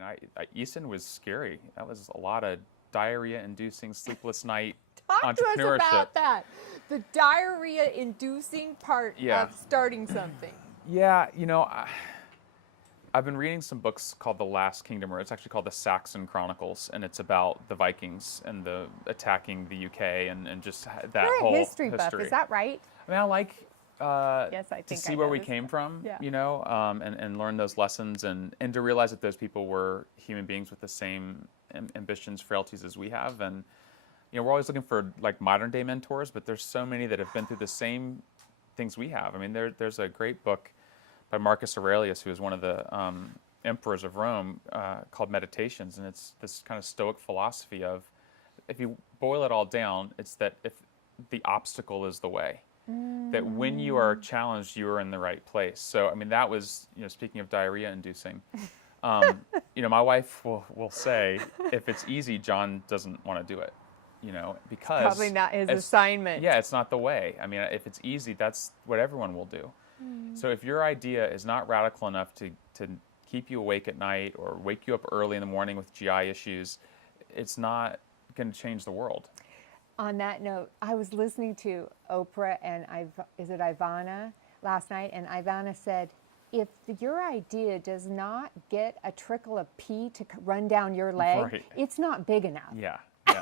mean, Easton was scary. That was a lot of diarrhea-inducing, sleepless night Talk to us entrepreneurship. about that. The diarrhea-inducing part of starting something. Yeah, you know, I've been reading some books called The Last Kingdom, or it's actually called the Saxon Chronicles, and it's about the Vikings and the attacking the UK and just that You're whole a history buff, is that right? I mean, I like Yes, I to think see I where know we this came stuff. from, Yeah. you know, and learn those lessons and to realize that those people were human beings with the same ambitions, frailties as we have. And, you know, we're always looking for like modern day mentors, but there's so many that have been through the same things we have. I mean, there's a great book by Marcus Aurelius, who is one of the emperors of Rome, called Meditations. And it's this kind of Stoic philosophy of, if you boil it all down, it's that if the obstacle is the way, that when you are challenged, you are in the right place. So, I mean, that was, you know, speaking of diarrhea inducing, you know, my wife will say, if it's easy, John doesn't want to do it, you know, because Probably not his assignment. Yeah, it's not the way. I mean, if it's easy, that's what everyone will do. So if your idea is not radical enough to keep you awake at night or wake you up early in the morning with GI issues, it's not going to change the world. On that note, I was listening to Oprah and is it Ivana last night, and Ivana said, if your idea does not get a trickle of pee to run down your leg, it's not big enough. Yeah.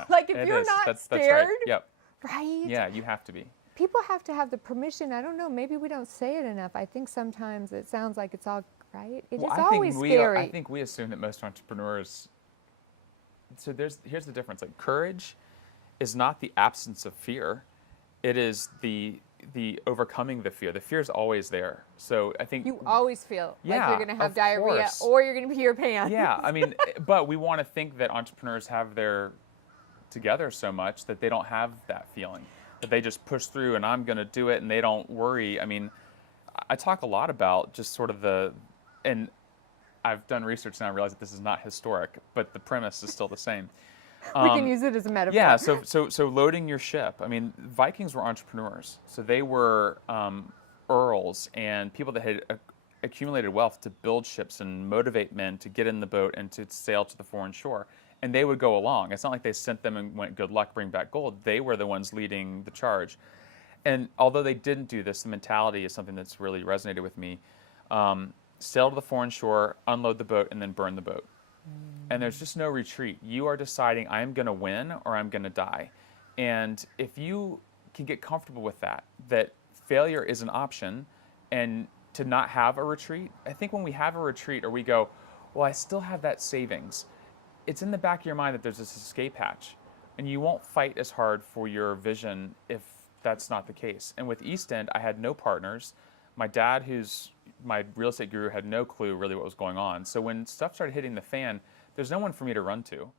Like if you're not that's scared, right. Yep. Right? Yeah, you have to be. People have to have the permission. I don't know, maybe we don't say it enough. I think sometimes it sounds like it's all right. It is always scary. I think we assume that most entrepreneurs, so here's the difference. Like, courage is not the absence of fear. It is the overcoming the fear. The fear is always there. So I think you always feel like you're going to have diarrhea course. or you're going to pee your pants. Yeah, I mean, but we want to think that entrepreneurs have their together so much that they don't have that feeling, that they just push through and I'm going to do it and they don't worry. I mean, I talk a lot about just sort of and I've done research and I realize that this is not historic, but the premise is still the same. We can use it as a metaphor. Yeah, so loading your ship. I mean, Vikings were entrepreneurs. So they were earls and people that had accumulated wealth to build ships and motivate men to get in the boat and to sail to the foreign shore. And they would go along. It's not like they sent them and went, good luck, bring back gold. They were the ones leading the charge. And although they didn't do this, the mentality is something that's really resonated with me. Sail to the foreign shore, unload the boat, and then burn the boat. And there's just no retreat. You are deciding, I am going to win or I'm going to die. And if you can get comfortable with that failure is an option, and to not have a retreat, I think when we have a retreat or we go, well, I still have that savings, it's in the back of your mind that there's this escape hatch. And you won't fight as hard for your vision if that's not the case. And with East End, I had no partners. My dad, who's my real estate guru, had no clue really what was going on. So when stuff started hitting the fan, there's no one for me to run to.